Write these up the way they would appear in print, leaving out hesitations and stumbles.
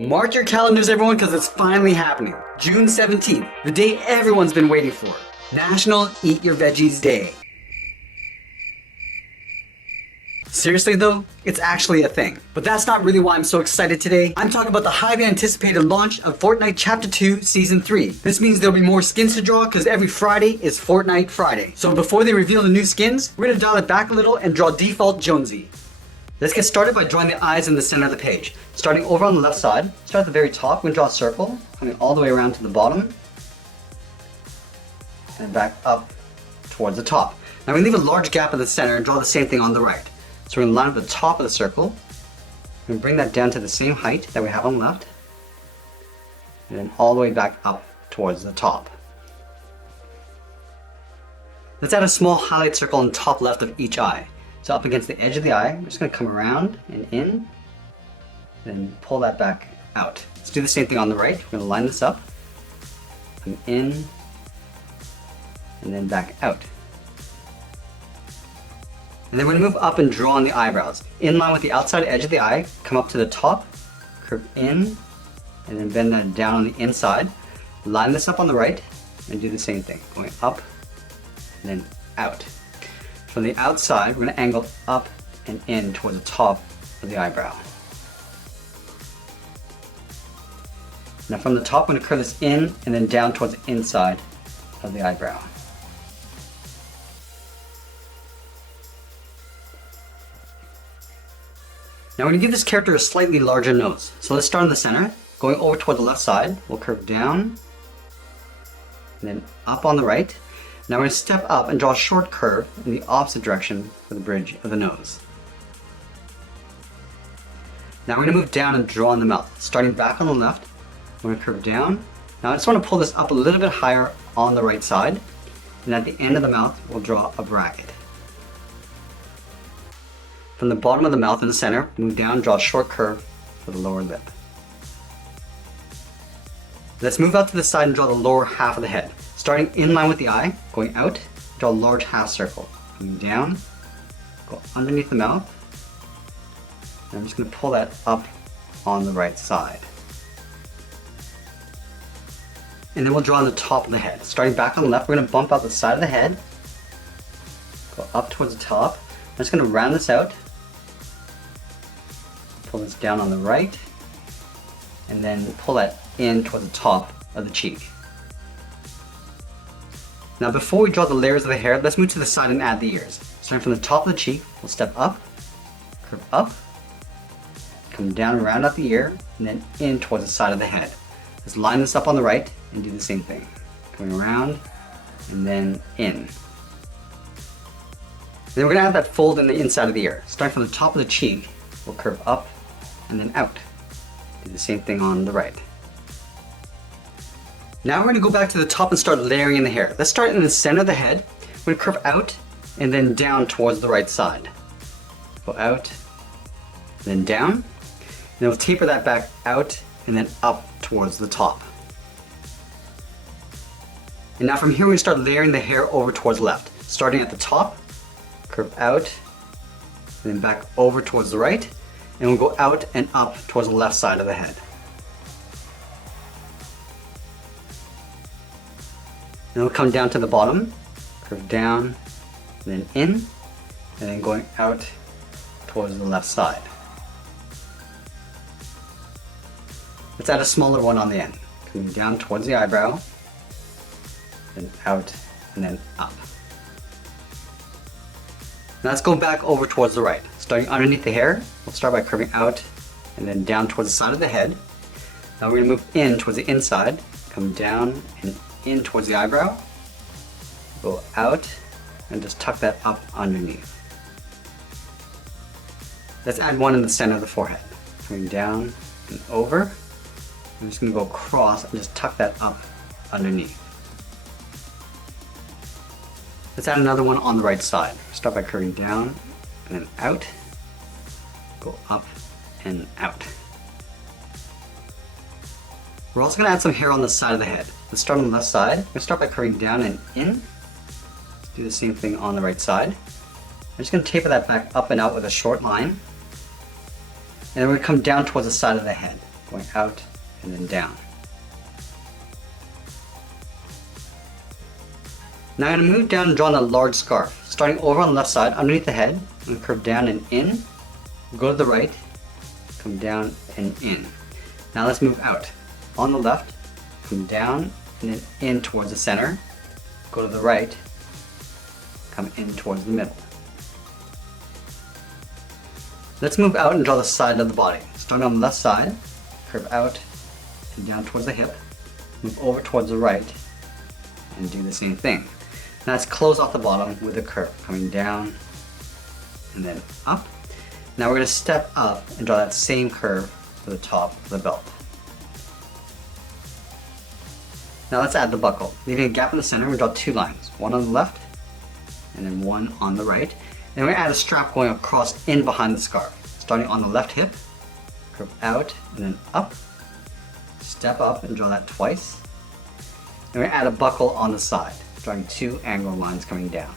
Mark your calendars, everyone, because it's finally happening. June 17th, the day everyone's been waiting for. National Eat Your Veggies Day. Seriously though, it's actually a thing. But that's not really why I'm so excited today. I'm talking about the highly anticipated launch of Fortnite Chapter 2 Season 3. This means there'll be more skins to draw because every Friday is Fortnite Friday. So before they reveal the new skins, we're gonna dial it back a little and draw default Jonesy. Let's get started by drawing the eyes in the center of the page. Starting over on the left side, start at the very top, we're gonna draw a circle, coming all the way around to the bottom, and back up towards the top. Now we leave a large gap in the center and draw the same thing on the right. So we're going to line up the top of the circle, and bring that down to the same height that we have on the left, and then all the way back up towards the top. Let's add a small highlight circle on the top left of each eye. So up against the edge of the eye, we're just going to come around and in, then pull that back out. Let's do the same thing on the right. We're going to line this up, come in, and then back out. And then we're going to move up and draw on the eyebrows. In line with the outside edge of the eye, come up to the top, curve in, and then bend that down on the inside. Line this up on the right, and do the same thing, going up, and then out. From the outside, we're going to angle up and in towards the top of the eyebrow. Now from the top, I'm going to curve this in, and then down towards the inside of the eyebrow. Now we're going to give this character a slightly larger nose. So let's start in the center, going over toward the left side. We'll curve down, and then up on the right. Now we're going to step up and draw a short curve in the opposite direction for the bridge of the nose. Now we're going to move down and draw on the mouth. Starting back on the left, we're going to curve down. Now I just want to pull this up a little bit higher on the right side. And at the end of the mouth, we'll draw a bracket. From the bottom of the mouth in the center, move down and draw a short curve for the lower lip. Let's move out to the side and draw the lower half of the head. Starting in line with the eye, going out, draw a large half circle. Coming down, go underneath the mouth, and I'm just going to pull that up on the right side. And then we'll draw on the top of the head. Starting back on the left, we're going to bump out the side of the head, go up towards the top. I'm just going to round this out. Pull this down on the right, and then pull that in toward the top of the cheek. Now before we draw the layers of the hair, let's move to the side and add the ears. Starting from the top of the cheek, we'll step up, curve up, come down and round out the ear, and then in towards the side of the head. Let's line this up on the right and do the same thing. Coming around, and then in. Then we're going to add that fold in the inside of the ear. Starting from the top of the cheek, we'll curve up and then out. Do the same thing on the right. Now we're going to go back to the top and start layering in the hair. Let's start in the center of the head. We're going to curve out and then down towards the right side. Go out, then down. And then we'll taper that back out and then up towards the top. And now from here we're going to start layering the hair over towards the left. Starting at the top, curve out, and then back over towards the right, and we'll go out and up towards the left side of the head. Then we'll come down to the bottom, curve down, and then in, and then going out towards the left side. Let's add a smaller one on the end, coming down towards the eyebrow, then out, and then up. Now let's go back over towards the right. Starting underneath the hair, we'll start by curving out and then down towards the side of the head. Now we're going to move in towards the inside, come down and in towards the eyebrow, go out, and just tuck that up underneath. Let's add one in the center of the forehead. Coming down and over. I'm just going to go across and just tuck that up underneath. Let's add another one on the right side. Start by curving down and then out, go up and out. We're also going to add some hair on the side of the head. Let's start on the left side. I'm going to start by curving down and in. Let's do the same thing on the right side. I'm just going to taper that back up and out with a short line. And then we're going to come down towards the side of the head. going out, and then down. Now I'm going to move down and draw on a large scarf. Starting over on the left side, underneath the head, I'm going to curve down and in, go to the right, come down and in. Now let's move out. On the left, come down and then in towards the center, go to the right, come in towards the middle. Let's move out and draw the side of the body. Starting on the left side, curve out and down towards the hip, move over towards the right, and do the same thing. Now let's close off the bottom with a curve, coming down and then up. Now we're going to step up and draw that same curve for the top of the belt. Now let's add the buckle. Leaving a gap in the center, we draw two lines, one on the left and then one on the right. And we're going to add a strap going across in behind the scarf. Starting on the left hip, curve out and then up, step up and draw that twice. And we're going to add a buckle on the side, drawing two angle lines coming down.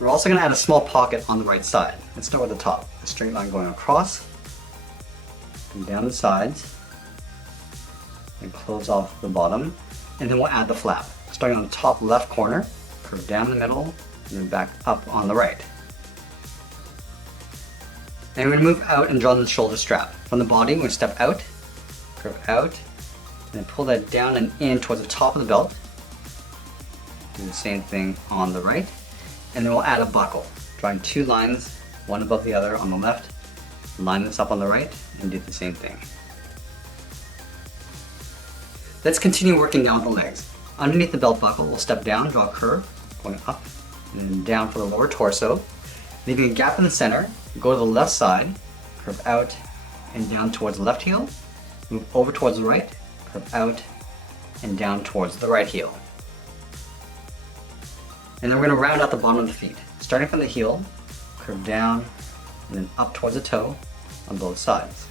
We're also going to add a small pocket on the right side. Let's start with the top. A straight line going across, and down the sides, and close off the bottom. And then we'll add the flap. Starting on the top left corner, curve down the middle, and then back up on the right. And we're going to move out and draw the shoulder strap. From the body, we're going to step out, curve out, and then pull that down and in towards the top of the belt. Do the same thing on the right. And then we'll add a buckle, drawing two lines, one above the other on the left, line this up on the right, and do the same thing. Let's continue working down the legs. Underneath the belt buckle, we'll step down, draw a curve, going up, and then down for the lower torso. Leaving a gap in the center, go to the left side, curve out, and down towards the left heel, move over towards the right, curve out, and down towards the right heel. And then we're going to round out the bottom of the feet. Starting from the heel, curve down, and then up towards the toe on both sides.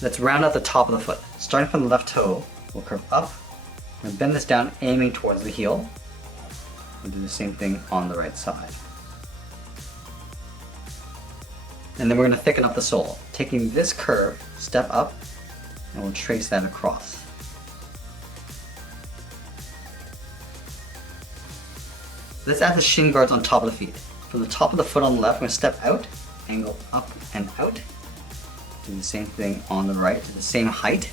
Let's round out the top of the foot. Starting from the left toe, we'll curve up, and bend this down, aiming towards the heel. We'll do the same thing on the right side. And then we're going to thicken up the sole. Taking this curve, step up, and we'll trace that across. Let's add the shin guards on top of the feet. From the top of the foot on the left, we're going to step out, angle up and out. Do the same thing on the right, to the same height.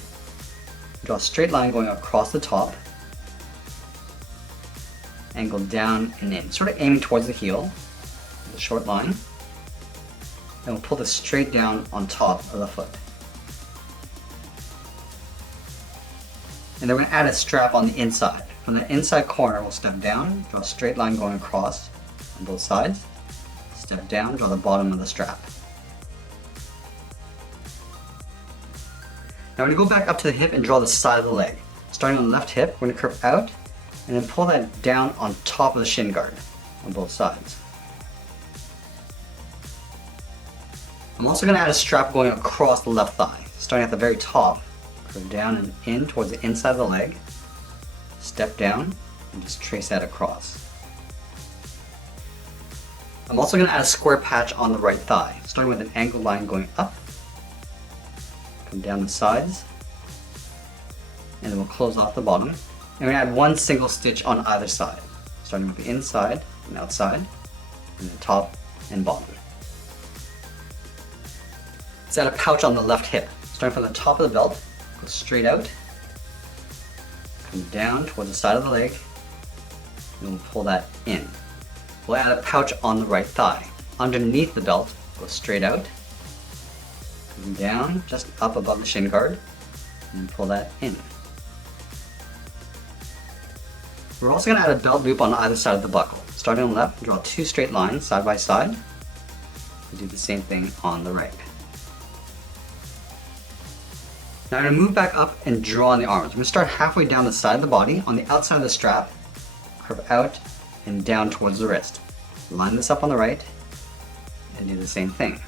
Draw a straight line going across the top. Angle down and in, sort of aiming towards the heel, with a short line. And we'll pull this straight down on top of the foot. And then we're going to add a strap on the inside. From the inside corner, we'll step down, draw a straight line going across on both sides. Step down, draw the bottom of the strap. Now we're going to go back up to the hip and draw the side of the leg. Starting on the left hip, we're going to curve out and then pull that down on top of the shin guard on both sides. I'm also going to add a strap going across the left thigh. Starting at the very top, curve down and in towards the inside of the leg. Step down and just trace that across. I'm also going to add a square patch on the right thigh, starting with an angled line going up, come down the sides, and then we'll close off the bottom. And we're going to add one single stitch on either side, starting with the inside and outside, and the top and bottom. Let's add a pouch on the left hip, starting from the top of the belt, go straight out, come down towards the side of the leg, and we'll pull that in. We'll add a pouch on the right thigh. Underneath the belt, go straight out, come down, just up above the shin guard, and pull that in. We're also going to add a belt loop on either side of the buckle. Starting on the left, draw two straight lines side by side, and do the same thing on the right. Now I'm going to move back up and draw on the arms. I'm going to start halfway down the side of the body, on the outside of the strap, curve out and down towards the wrist. Line this up on the right, and do the same thing.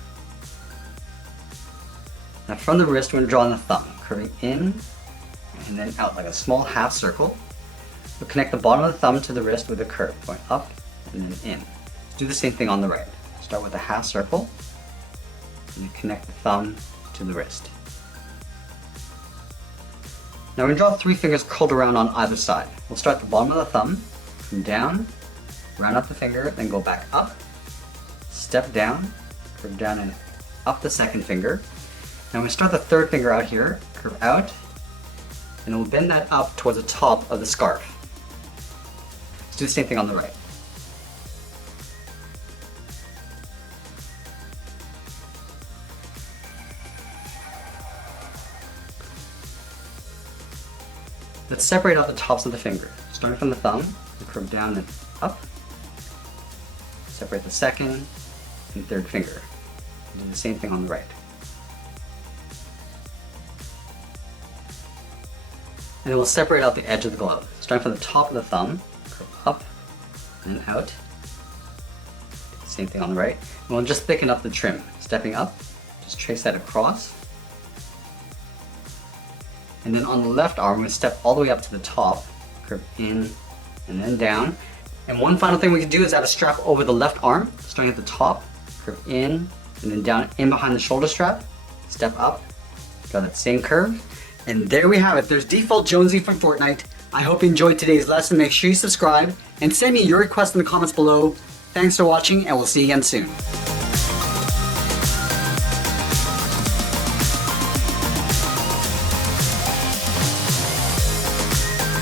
Now from the wrist, we're going to draw on the thumb, curving in and then out like a small half circle. We'll connect the bottom of the thumb to the wrist with a curve, going up and then in. Let's do the same thing on the right. Start with a half circle, and you connect the thumb to the wrist. Now we're going to draw 3 fingers curled around on either side. We'll start at the bottom of the thumb, come down, round up the finger, then go back up, step down, curve down and up the second finger. Now we start the third finger out here, curve out, and we'll bend that up towards the top of the scarf. Let's do the same thing on the right. Let's separate out the tops of the finger. Starting from the thumb, we curve down and up. Separate the second and third finger. Do the same thing on the right. And then we'll separate out the edge of the glove. Starting from the top of the thumb, curve up and out. Do the same thing on the right. And we'll just thicken up the trim. Stepping up, just trace that across. And then on the left arm, we're going to step all the way up to the top, curve in and then down. And one final thing we can do is add a strap over the left arm, starting at the top, curve in and then down in behind the shoulder strap, step up, draw that same curve. And there we have it. There's default Jonesy for Fortnite. I hope you enjoyed today's lesson. Make sure you subscribe and send me your requests in the comments below. Thanks for watching, and we'll see you again soon.